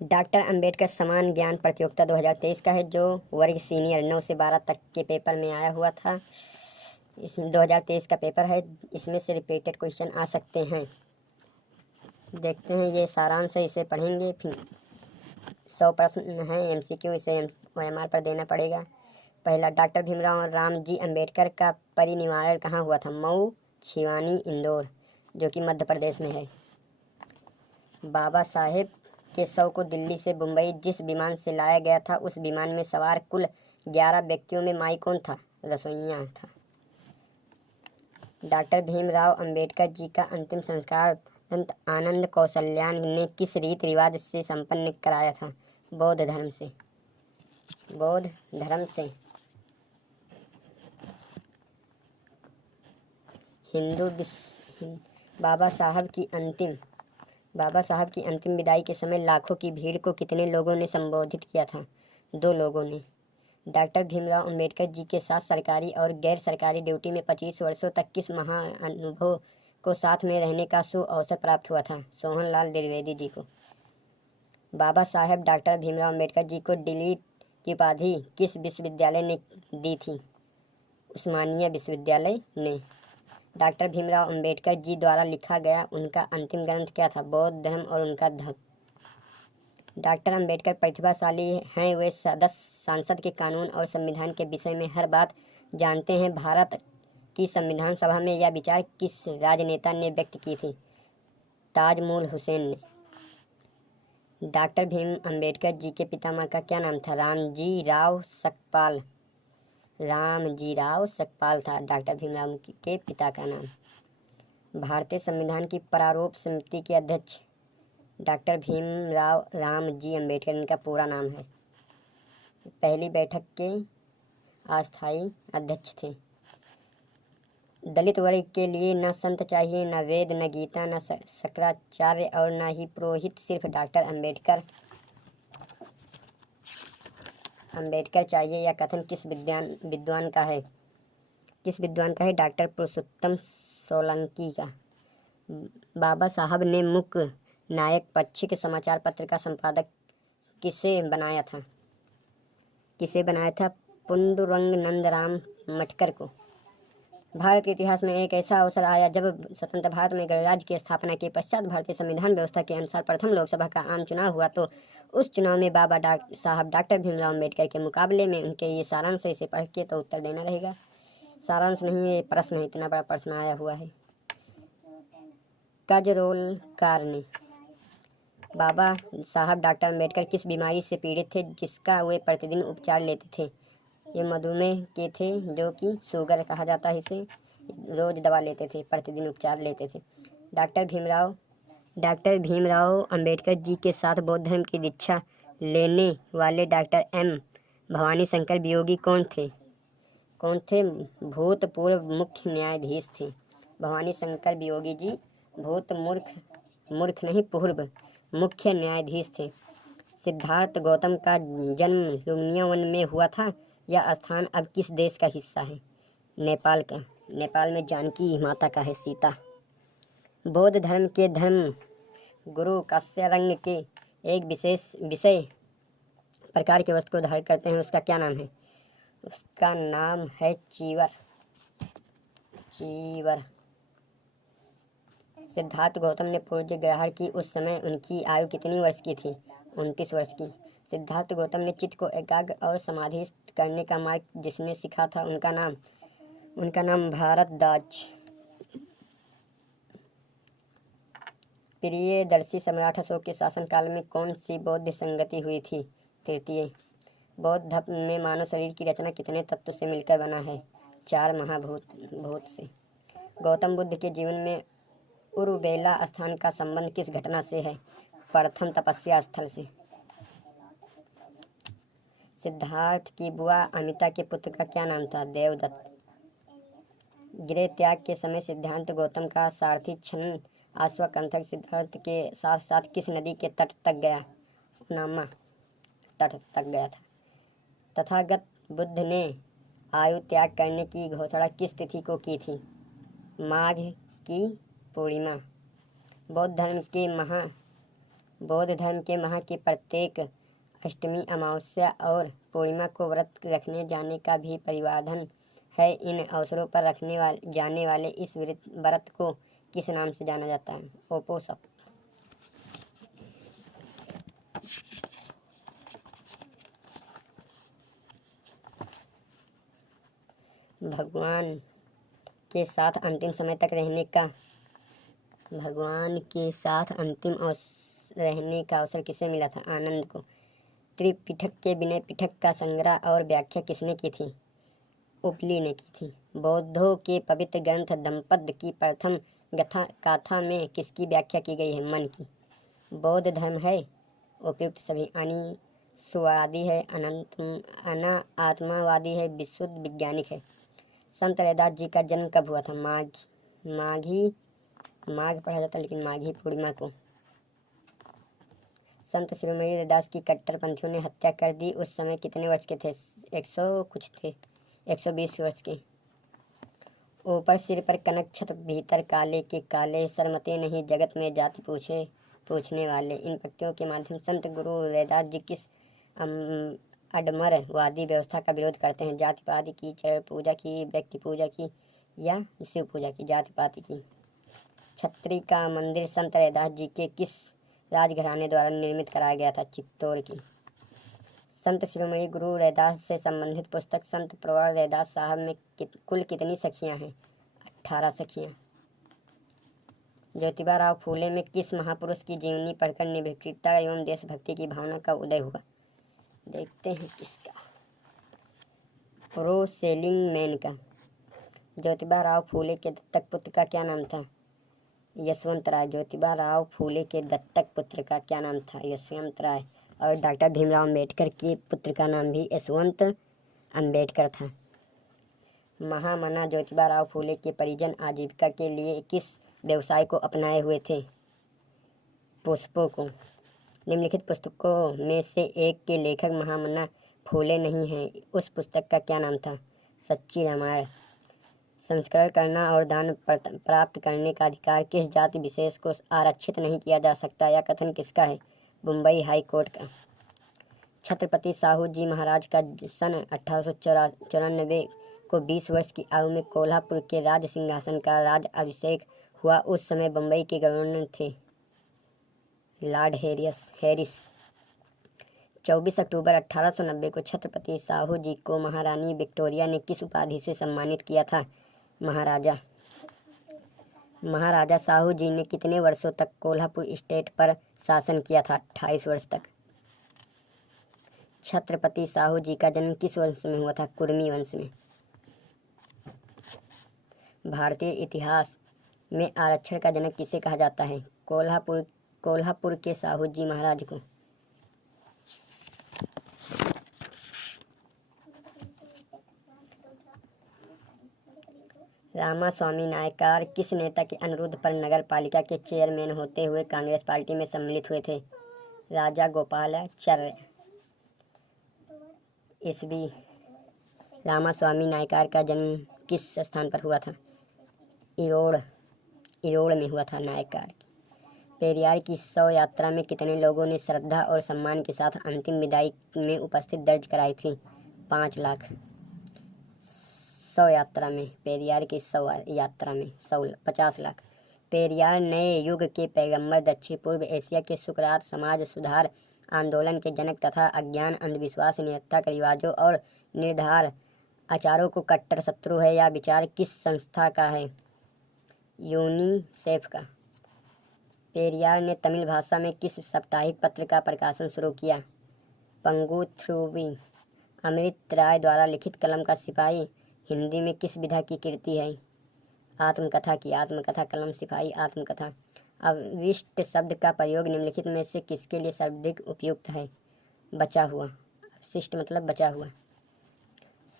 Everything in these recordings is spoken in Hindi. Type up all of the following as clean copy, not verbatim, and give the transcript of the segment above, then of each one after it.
डॉक्टर अंबेडकर समान ज्ञान प्रतियोगिता 2023 का है, जो वर्ग सीनियर 9 से 12 तक के पेपर में आया हुआ था। इसमें 2023 का पेपर है, इसमें से रिपीटेड क्वेश्चन आ सकते हैं। देखते हैं, ये सारांश है, इसे पढ़ेंगे। फिर 100 प्रश्न हैं MCQ, इसे OMR पर देना पड़ेगा। पहला, डॉक्टर भीमराव रामजी अंबेडकर का परिनिर्वाण कहाँ हुआ था? मऊ, छिवानी, इंदौर, जो कि मध्य प्रदेश में है। बाबा साहेब के शव को दिल्ली से मुंबई जिस विमान से लाया गया था, उस विमान में सवार कुल 11 व्यक्तियों में माई कौन था? रसोइया था। डॉक्टर भीमराव अंबेडकर जी का अंतिम संस्कार संत आनंद कौशल्यान ने किस रीति रिवाज से संपन्न कराया था? बौद्ध धर्म से। बौद्ध धर्म से। बाबा साहब की अंतिम विदाई के समय लाखों की भीड़ को कितने लोगों ने संबोधित किया था? 2 लोगों ने। डॉक्टर भीमराव अंबेडकर जी के साथ सरकारी और गैर सरकारी ड्यूटी में 25 वर्षों तक किस महाअनुभव को साथ में रहने का सुअवसर प्राप्त हुआ था? सोहनलाल द्विवेदी जी को। बाबा साहेब डॉक्टर भीमराव अंबेडकर जी को डिलीट की उपाधि किस विश्वविद्यालय ने दी थी? उस्मानिया विश्वविद्यालय ने। डॉक्टर भीमराव अंबेडकर जी द्वारा लिखा गया उनका अंतिम ग्रंथ क्या था? बौद्ध धर्म और उनका धर्म। डॉक्टर अंबेडकर प्रतिभाशाली हैं, वे सांसद के कानून और संविधान के विषय में हर बात जानते हैं। भारत की संविधान सभा में यह विचार किस राजनेता ने व्यक्त की थी? ताजमुल हुसैन ने। डॉक्टर भीम अंबेडकर जी के पितामह का क्या नाम था? रामजी राव सकपाल था डॉक्टर भीमराव के पिता का नाम। भारतीय संविधान की प्रारूप समिति के अध्यक्ष डॉक्टर भीमराव रामजी अंबेडकर, इनका पूरा नाम है। पहली बैठक के अस्थायी अध्यक्ष थे। दलित वर्ग के लिए न संत चाहिए, न वेद, न गीता, न शंकराचार्य और न ही पुरोहित, सिर्फ डॉक्टर अंबेडकर चाहिए। यह कथन किस विद्वान का है? डॉक्टर पुरुषोत्तम सोलंकी का। बाबा साहब ने मुक नायक पाक्षिक समाचार पत्र का संपादक किसे बनाया था? पुंडुरंग नंदराम मटकर को। भारत के इतिहास में एक ऐसा अवसर आया जब स्वतंत्र भारत में गणराज्य की स्थापना के पश्चात भारतीय संविधान व्यवस्था के अनुसार प्रथम लोकसभा का आम चुनाव हुआ, तो उस चुनाव में बाबा साहब डॉक्टर भीमराव अंबेडकर के मुकाबले में उनके ये सारांश है, इसे पढ़ के तो उत्तर देना रहेगा। सारांश नहीं, ये प्रश्न है, इतना बड़ा प्रश्न आया हुआ है। कजरोलकार ने। बाबा साहब डॉक्टर अंबेडकर किस बीमारी से पीड़ित थे जिसका वे प्रतिदिन उपचार लेते थे? ये मधुमेह के थे, जो कि शुगर कहा जाता है इसे। रोज दवा लेते थे, प्रतिदिन उपचार लेते थे। डॉक्टर भीमराव अंबेडकर जी के साथ बौद्ध धर्म की दीक्षा लेने वाले डॉक्टर M भवानी शंकर वियोगी कौन थे? भूतपूर्व मुख्य न्यायाधीश थे। भवानी शंकर वियोगी जी पूर्व मुख्य न्यायाधीश थे। सिद्धार्थ गौतम का जन्म लुम्बिनी में हुआ था। यह स्थान अब किस देश का हिस्सा है? नेपाल का। नेपाल में जानकी माता का है, सीता। बौद्ध धर्म के धर्म गुरु कात्स्यरंग के एक विषय प्रकार के वस्त्र को धारण करते हैं, उसका क्या नाम है? उसका नाम है चीवर। सिद्धार्थ गौतम ने पूज्य ग्रहण की, उस समय उनकी आयु कितनी वर्ष की थी? 29 वर्ष की। सिद्धार्थ गौतम ने चित्त को एकाग्र और समाधिस्थ करने का मार्ग जिसने सीखा था, उनका नाम भारद्वाज। प्रियदर्शी सम्राट अशोक के शासनकाल में कौन सी बौद्ध संगति हुई थी? तृतीय। बौद्ध धर्म में मानव शरीर की रचना कितने तत्व से मिलकर बना है? 4 महाभूत से। गौतम बुद्ध के जीवन में उरुवेला स्थान का संबंध किस घटना से है? प्रथम तपस्या स्थल से। सिद्धार्थ की बुआ अमिता के पुत्र का क्या नाम था? देवदत्त। गृह त्याग के समय सिद्धार्थ गौतम का सारथी छन्न अश्वकंथक सिद्धार्थ के साथ साथ किस नदी के तट तक गया? नामा तट तक गया था। तथागत बुद्ध ने आयु त्याग करने की घोषणा किस तिथि को की थी? माघ की पूर्णिमा। बौद्ध धर्म के बौद्ध धर्म के माह के प्रत्येक अष्टमी, अमावस्या और पूर्णिमा को व्रत रखने जाने का भी परिवाधन है। इन अवसरों पर जाने वाले इस व्रत को किस नाम से जाना जाता है? उपोषण। भगवान के साथ अंतिम समय तक रहने का अवसर किसे मिला था? आनंद को। त्रिपिटक के विनय पिटक का संग्रह और व्याख्या किसने की थी? उपली ने की थी। बौद्धों के पवित्र ग्रंथ दंपद की प्रथम गाथा में किसकी व्याख्या की गई है? मन की। बौद्ध धर्म है उपयुक्त सभी, अनिसुवादी है, आत्मावादी है, विशुद्ध वैज्ञानिक है। संत रैदास जी का जन्म कब हुआ था? माघ पढ़ा जाता लेकिन माघी पूर्णिमा को। संत शिरोमणि रैदास की कट्टरपंथियों ने हत्या कर दी। उस समय कितने वर्ष के थे? 120 वर्ष के। ऊपर सिर पर कनक छत्र, भीतर काले के काले, शर्मते नहीं जगत में जाति पूछने वाले। इन पंक्तियों के माध्यम संत गुरु रैदास जी किस अडमरवादी व्यवस्था का विरोध करते हैं? जाति पाति की, चरण पूजा की, व्यक्ति पूजा की या शिव पूजा की? जाति पाति की। छत्री का मंदिर संत रैदास जी के किस राजघराने द्वारा निर्मित कराया गया था? चित्तौड़ की। संत शिरोमणि गुरु रैदास से संबंधित पुस्तक संत प्रवर रैदास साहब में कुल कितनी सखियां हैं? 18 सखियां। ज्योतिबा राव फूले में किस महापुरुष की जीवनी पढ़कर निर्भीकता एवं देशभक्ति की भावना का उदय हुआ? देखते हैं किसका। प्रो सेलिंग मैन का। ज्योतिबा राव फूले के दत्तक पुत्र का क्या नाम था? यशवंत राय। ज्योतिबा राव फूले के दत्तक पुत्र का क्या नाम था? यशवंत राय। और डॉक्टर भीमराव अम्बेडकर के पुत्र का नाम भी यशवंत अम्बेडकर था। महामना ज्योतिबा राव फूले के परिजन आजीविका के लिए किस व्यवसाय को अपनाए हुए थे? पुष्पों को। निम्नलिखित पुस्तकों में से एक के लेखक महामना फूले नहीं हैं। उस पुस्तक का क्या नाम था? सच्ची रामायण। संस्करण करना और दान प्राप्त करने का अधिकार किस जाति विशेष को आरक्षित नहीं किया जा सकता? यह कथन किसका है? मुंबई हाई कोर्ट का। छत्रपति साहू जी महाराज का सन 1894 को 20 वर्ष की आयु में कोल्हापुर के राज सिंहासन का राज अभिषेक हुआ। उस समय बम्बई के गवर्नर थे लॉर्ड हैरिस। 24 अक्टूबर 1890 को छत्रपति साहू जी को महारानी विक्टोरिया ने किस उपाधि से सम्मानित किया था? महाराजा। महाराजा साहू जी ने कितने वर्षों तक कोल्हापुर स्टेट पर शासन किया था? 28 वर्ष तक। छत्रपति साहू जी का जन्म किस वंश में हुआ था? कुर्मी वंश में। भारतीय इतिहास में आरक्षण का जनक किसे कहा जाता है? कोल्हापुर के साहू जी महाराज को। रामास्वामी नायकार किस नेता के अनुरोध पर नगर पालिका के चेयरमैन होते हुए कांग्रेस पार्टी में सम्मिलित हुए थे? राजा गोपालाचार्य। ईस्वी। रामास्वामी नायकार का जन्म किस स्थान पर हुआ था? इरोड़ में हुआ था नायकार की। पेरियार की शव यात्रा में कितने लोगों ने श्रद्धा और सम्मान के साथ अंतिम विदाई में उपस्थिति दर्ज कराई थी? 5 लाख। शव यात्रा में, पेरियार की शव यात्रा में 50 लाख। पेरियार नए युग के पैगंबर, दक्षिण पूर्व एशिया के सुकरात, समाज सुधार आंदोलन के जनक तथा अज्ञान, अंधविश्वास, निरर्थक रिवाजों और निर्धार आचारों को कट्टर शत्रु है। यह विचार किस संस्था का है? यूनिसेफ का। पेरियार ने तमिल भाषा में किस साप्ताहिक पत्र का प्रकाशन शुरू किया? पंगुथ्रुवी। अमृत राय द्वारा लिखित कलम का सिपाही हिंदी में किस विधा की कृति है? आत्मकथा की। आत्मकथा कलम सिपाही आत्मकथा। अविष्ट शब्द का प्रयोग निम्नलिखित में से किसके लिए सर्वाधिक उपयुक्त है? बचा हुआ। अवशिष्ट मतलब बचा हुआ।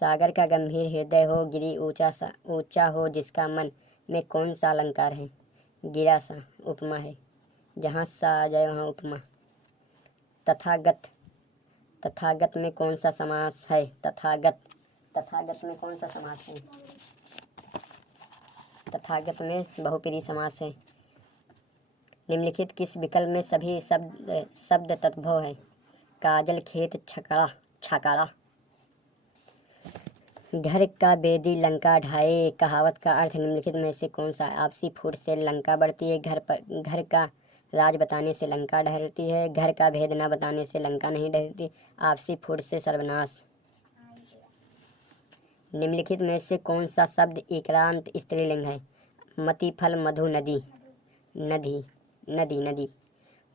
सागर का गंभीर हृदय हो, गिरी ऊंचा हो, जिसका मन में कौन सा अलंकार है? गिरा सा। उपमा है। जहाँ सा आ जाए वहाँ उपमा। तथागत में कौन सा समास है? तथागत में कौन सा समास है? तथागत में बहुप्रिय समास है। निम्नलिखित किस विकल्प में सभी शब्द तद्भव है? काजल, खेत, छकड़ा, छाकाड़ा। घर का बेदी लंका ढाए कहावत का अर्थ निम्नलिखित में से कौन सा है? आपसी फूट से लंका बढ़ती है, घर का राज बताने से लंका ढहती है, घर का भेद न बताने से लंका नहीं ढहती, आपसी फूट से सर्वनाश। निम्नलिखित में से कौन सा शब्द एकांत स्त्रीलिंग है? मति, फल, मधु, नदी। नदी, नदी, नदी।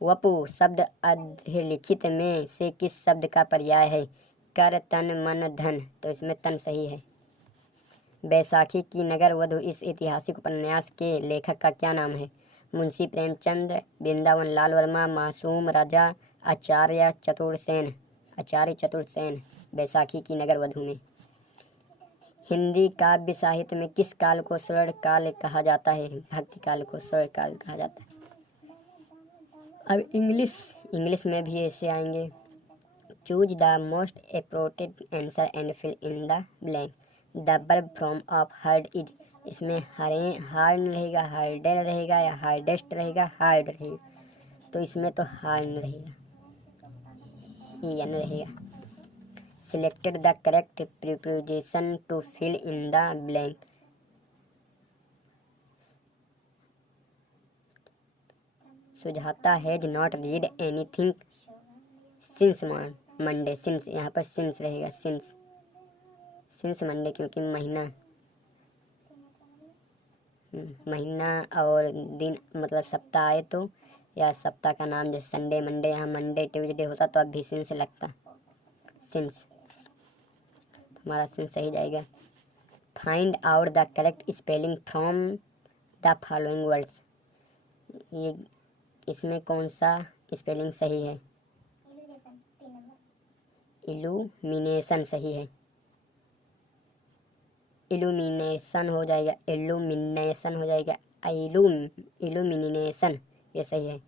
वपु शब्द अधिलिखित में से किस शब्द का पर्याय है? कर, तन, मन, धन। तो इसमें तन सही है। बैसाखी की नगर वधु इस ऐतिहासिक उपन्यास के लेखक का क्या नाम है? मुंशी प्रेमचंद, वृंदावन लाल वर्मा, मासूम राजा, आचार्य चतुर्सेन। आचार्य चतुर्सेन बैसाखी की नगर वधु में। हिंदी काव्य साहित्य में किस काल को स्वर्ण काल कहा जाता है? भक्ति काल को स्वर्ण काल कहा जाता है। अब इंग्लिश में भी ऐसे आएंगे। Choose the most appropriate answer and fill in the blank. The verb from of heard is. इसमें हार्न रहेगा, हार्डन रहेगा, या हार्डेस्ट रहेगा, हार्ड रहेगा। तो इसमें तो हार्न रहेगा, रहेगा। Selected the correct preposition to fill in the blank. Sujata has not read anything since Monday. Since यहाँ पर सिंस रहेगा, सिंस मंडे, क्योंकि महीना और दिन मतलब सप्ताह आए तो, या सप्ताह का नाम जैसे संडे मंडे, यहाँ मंडे ट्यूजडे होता तो अब भी सिंस लगता, सिंस। हमारा सिंस सही जाएगा। Find out the correct spelling from the following words. ये इसमें कौन सा स्पेलिंग सही है? इल्यूमिनेशन सही है। इल्यूमिनेशन हो जाएगा, इल्यूमिनेशन हो जाएगा, इल्यूमिनेशन ये सही है।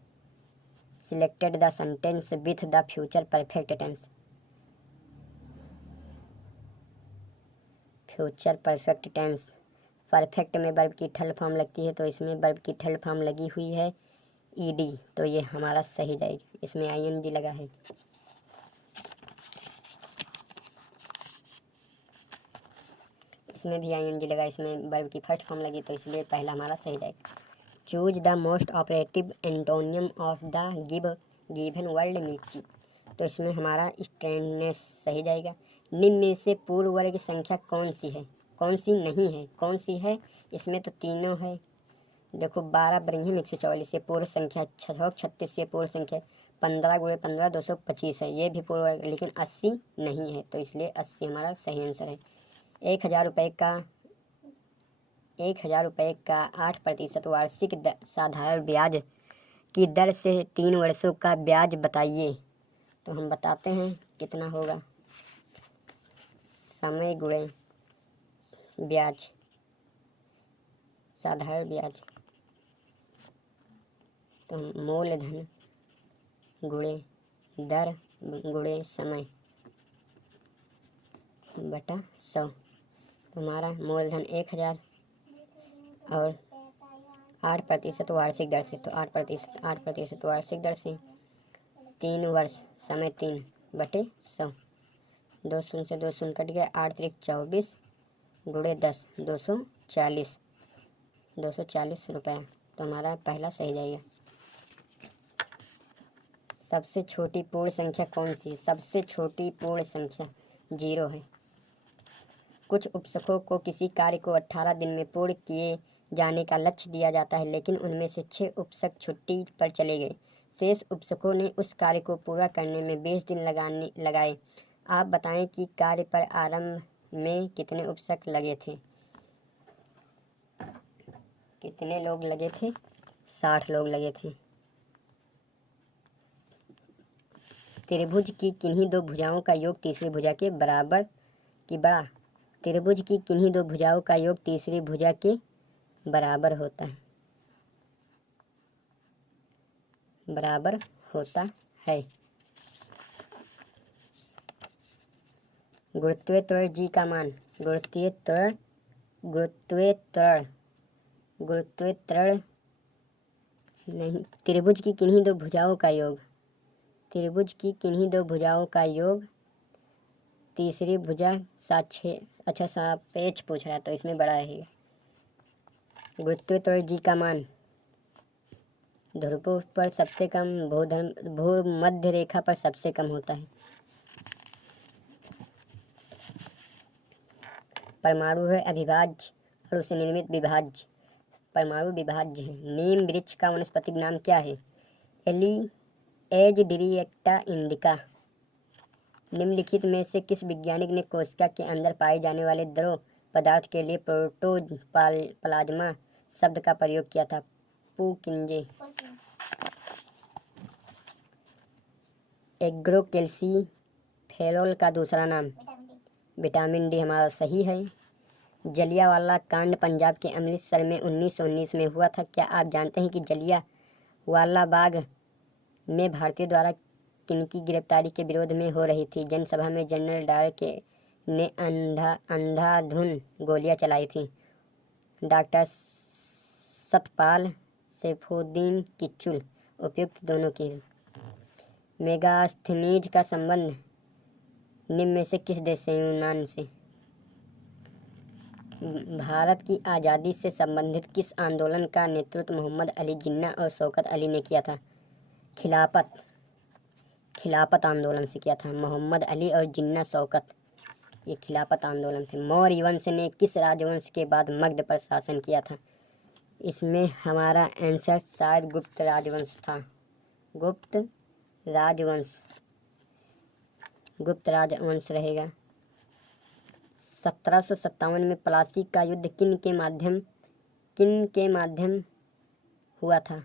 Selected the sentence with the future perfect tense. Future perfect tense. Perfect में वर्ब की थर्ड फॉर्म लगती है, तो इसमें वर्ब की थर्ड फॉर्म लगी हुई है ईडी, तो ये हमारा सही जाएगा। इसमें आईएनजी लगा है। इसमें भी आईएनजी लगा, इसमें वर्ब की फर्स्ट फॉर्म लगी, तो इसलिए पहला हमारा सही जाएगा। Choose the most operative antonym of the given word मिर्ची। तो इसमें हमारा स्ट्रेननेस सही जाएगा। निम्न में से पूर्ण वर्ग संख्या कौन सी है? कौन सी नहीं है? कौन सी है? इसमें तो तीनों है। देखो 12 बरिंग 144 ये पूर्ण संख्या, 636 ये पूर्ण संख्या, 15 × 15 225 है, ये भी पूर्ण वर्ग, लेकिन 80 नहीं है, तो इसलिए 80 हमारा सही आंसर है। 1000 रुपये का 8% वार्षिक साधारण ब्याज की दर से 3 वर्षों का ब्याज बताइए। तो हम बताते हैं कितना होगा। समय गुणे ब्याज, साधारण ब्याज, तो मूलधन गुणे दर गुणे समय बटा 100। तो हमारा मूलधन 1000 और 8% वार्षिक दर से, तो 8% वार्षिक दर से 3 वर्ष, समय 3 बटे 100। 2 शून्य से 2 शून्य कट गया, 8 × 24 गुणे 10 240 रुपया। तो हमारा पहला सही जाएगा। सबसे छोटी पूर्ण संख्या कौन सी? सबसे छोटी पूर्ण संख्या 0 है। कुछ उपसकों को किसी कार्य को 18 दिन में पूर्ण किए जाने का लक्ष्य दिया जाता है, लेकिन उनमें से 6 उपसक छुट्टी पर चले गए। शेष उपसकों ने उस कार्य को पूरा करने में 20 दिन लगाए। आप बताएं कि कार्य पर आरंभ में कितने उपसक लगे थे? कितने लोग लगे थे? 60 लोग लगे थे। त्रिभुज की किन्हीं दो भुजाओं का योग तीसरी भुजा के बराबर की बड़ा। त्रिभुज की किन्हीं दो भुजाओं का योग तीसरी भुजा के बराबर होता है। बराबर होता है। गुरुत्वीय त्वरण जी का मान। गुरुत्वीय त्वरण नहीं, त्रिभुज की किन्हीं दो भुजाओं का योग। त्रिभुज की किन्हीं दो भुजाओं का योग, तीसरी भुजा साक्षे अच्छा सापेक्ष पूछ रहा है तो इसमें बड़ा है। गुरुत्वाकर्षण जी का मान ध्रुवों पर सबसे कम, भूमध्य रेखा पर सबसे कम होता है। परमाणु है अविभाज्य और उसे निर्मित विभाज्य। परमाणु विभाज्य है। नीम वृक्ष का वनस्पतिक नाम क्या है? एजडिरिएक्टा इंडिका। निम्नलिखित में से किस वैज्ञानिक ने कोशिका के अंदर पाए जाने वाले द्रव पदार्थ के लिए प्रोटोप्लाज्मा शब्द का प्रयोग किया था? पुकिंजे। एग्रोकेल्सीफेरोल का दूसरा नाम? विटामिन डी हमारा सही है। जलियांवाला कांड पंजाब के अमृतसर में 1919 में हुआ था। क्या आप जानते हैं कि जलियांवाला बाग में भारतीयों द्वारा किनकी गिरफ्तारी के विरोध में हो रही थी? जनसभा में जनरल डायर ने अंधाधुन गोलियां चलाई थी। डॉक्टर सतपाल सैफुद्दीन किच्चू उपयुक्त दोनों की। मेगास्थनीज का संबंध निम्न में से किस देश से? यूनान से। भारत की आज़ादी से संबंधित किस आंदोलन का नेतृत्व मोहम्मद अली जिन्ना और शौकत अली ने किया था? खिलाफत आंदोलन से किया था। मोहम्मद अली और जिन्ना शौकत, ये खिलाफत आंदोलन थे। मौर्य वंश ने किस राजवंश के बाद मगध पर शासन किया था? इसमें हमारा आंसर शायद गुप्त राजवंश था। गुप्त राजवंश रहेगा। 1757 में प्लासी का युद्ध किन के माध्यम हुआ था?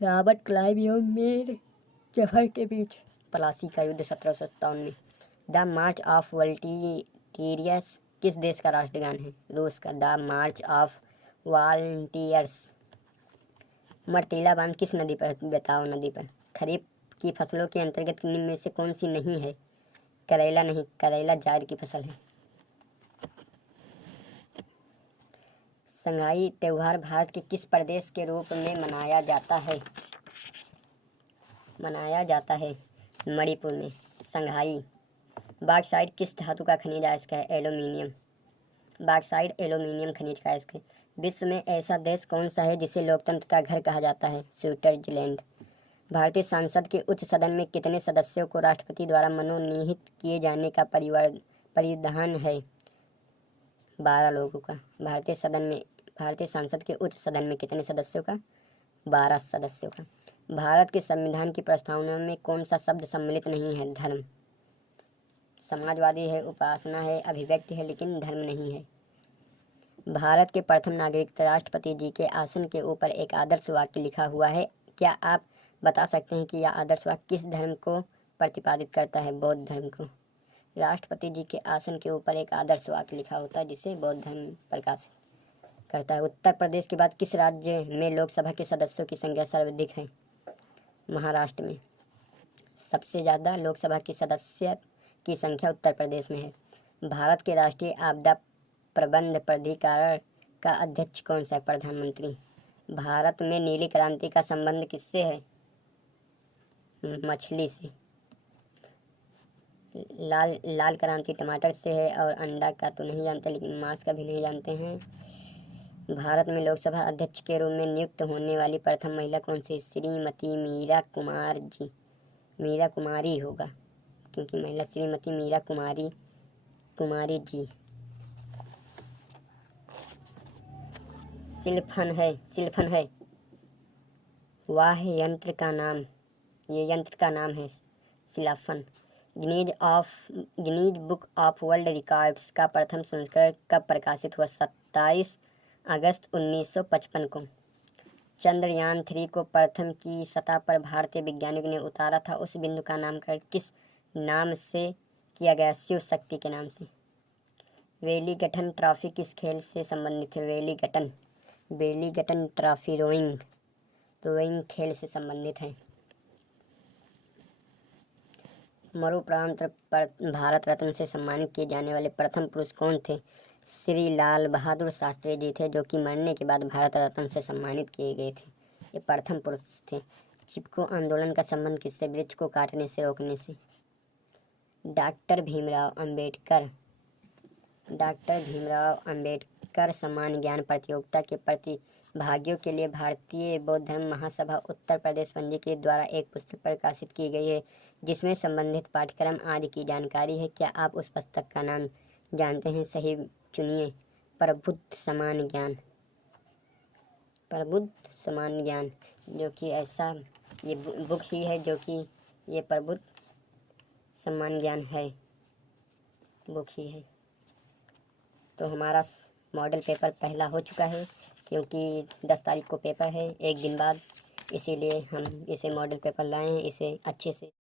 रॉबर्ट क्लाइव एवं मीर जफर के बीच। प्लासी का युद्ध 1757 में। द मार्च ऑफ वॉलंटियर्स किस देश का राष्ट्रगान है? रूस का। The march of volunteers. मर्तिला बांध किस नदी पर? बेताव नदी पर। खरीफ की फसलों के अंतर्गत निम्न में से कौन सी नहीं है? करेला नहीं, करेला जायद की फसल है। संगाई त्योहार भारत के किस प्रदेश के रूप में मनाया जाता है? मणिपुर में। संघाई। बॉक्साइट किस धातु का खनिज अयस्क है? एल्यूमीनियम। बॉक्साइट एल्यूमीनियम खनिज का अयस्क है। विश्व में ऐसा देश कौन सा है जिसे लोकतंत्र का घर कहा जाता है? स्विट्जरलैंड। भारतीय संसद के उच्च सदन में कितने सदस्यों को राष्ट्रपति द्वारा मनोनीत किए जाने का परिधान है? 12 लोगों का। भारतीय संसद के उच्च सदन में कितने सदस्यों का? 12 सदस्यों का। भारत के संविधान की प्रस्तावना में कौन सा शब्द सम्मिलित नहीं है? धर्म। समाजवादी है, उपासना है, अभिव्यक्ति है, लेकिन धर्म नहीं है। भारत के प्रथम नागरिक राष्ट्रपति जी के आसन के ऊपर एक आदर्श वाक्य लिखा हुआ है। क्या आप बता सकते हैं कि यह आदर्श वाक्य किस धर्म को प्रतिपादित करता है? बौद्ध धर्म को। राष्ट्रपति जी के आसन के ऊपर एक आदर्श वाक्य लिखा होता है जिसे बौद्ध धर्म प्रकाशित करता है। उत्तर प्रदेश के बाद किस राज्य में लोकसभा के सदस्यों की संख्या सर्वाधिक है? महाराष्ट्र में। सबसे ज़्यादा लोकसभा के सदस्य की संख्या उत्तर प्रदेश में है। भारत के राष्ट्रीय आपदा प्रबंध प्राधिकरण का अध्यक्ष कौन सा है? प्रधानमंत्री। भारत में नीली क्रांति का संबंध किससे है? मछली से। लाल क्रांति टमाटर से है। और अंडा का तो नहीं जानते, लेकिन मांस का भी नहीं जानते हैं। भारत में लोकसभा अध्यक्ष के रूप में नियुक्त होने वाली प्रथम महिला कौन सी? श्रीमती मीरा कुमारी होगा, क्योंकि महिला श्रीमती मीरा कुमारी जी। शिल्पन है वाह यंत्र का नाम, ये यंत्र का नाम है शिलाफन। Guinness book of world records का प्रथम संस्करण कब प्रकाशित हुआ? 27 अगस्त 1955 को। चंद्रयान 3 को प्रथम की सतह पर भारतीय वैज्ञानिक ने उतारा था। उस बिंदु का नामकरण किस नाम से किया गया? शिव शक्ति के नाम से। वेलिंगटन ट्रॉफी किस खेल से संबंधित है? वेलिंगटन ट्रॉफी रोइंग खेल से संबंधित है। मरणोपरांत भारत रत्न से सम्मानित किए जाने वाले प्रथम पुरुष कौन थे? श्री लाल बहादुर शास्त्री जी थे, जो कि मरने के बाद भारत रत्न से सम्मानित किए गए थे। ये प्रथम पुरुष थे। चिपको आंदोलन का संबंध किससे? वृक्ष को काटने से रोकने से। डॉक्टर भीमराव अंबेडकर समान ज्ञान प्रतियोगिता के प्रतिभागियों के लिए भारतीय बौद्ध धर्म महासभा उत्तर प्रदेश पंजी के द्वारा एक पुस्तक प्रकाशित की गई है जिसमें संबंधित पाठ्यक्रम आदि की जानकारी है। क्या आप उस पुस्तक का नाम जानते हैं? सही चुनिए। प्रबुद्ध समान ज्ञान। प्रबुद्ध समान ज्ञान, जो कि ऐसा ये बुक ही है जो कि ये प्रबुद्ध समान ज्ञान है, बुक ही है। तो हमारा मॉडल पेपर पहला हो चुका है, क्योंकि 10 तारीख को पेपर है, एक दिन बाद, इसीलिए हम इसे मॉडल पेपर लाए हैं। इसे अच्छे से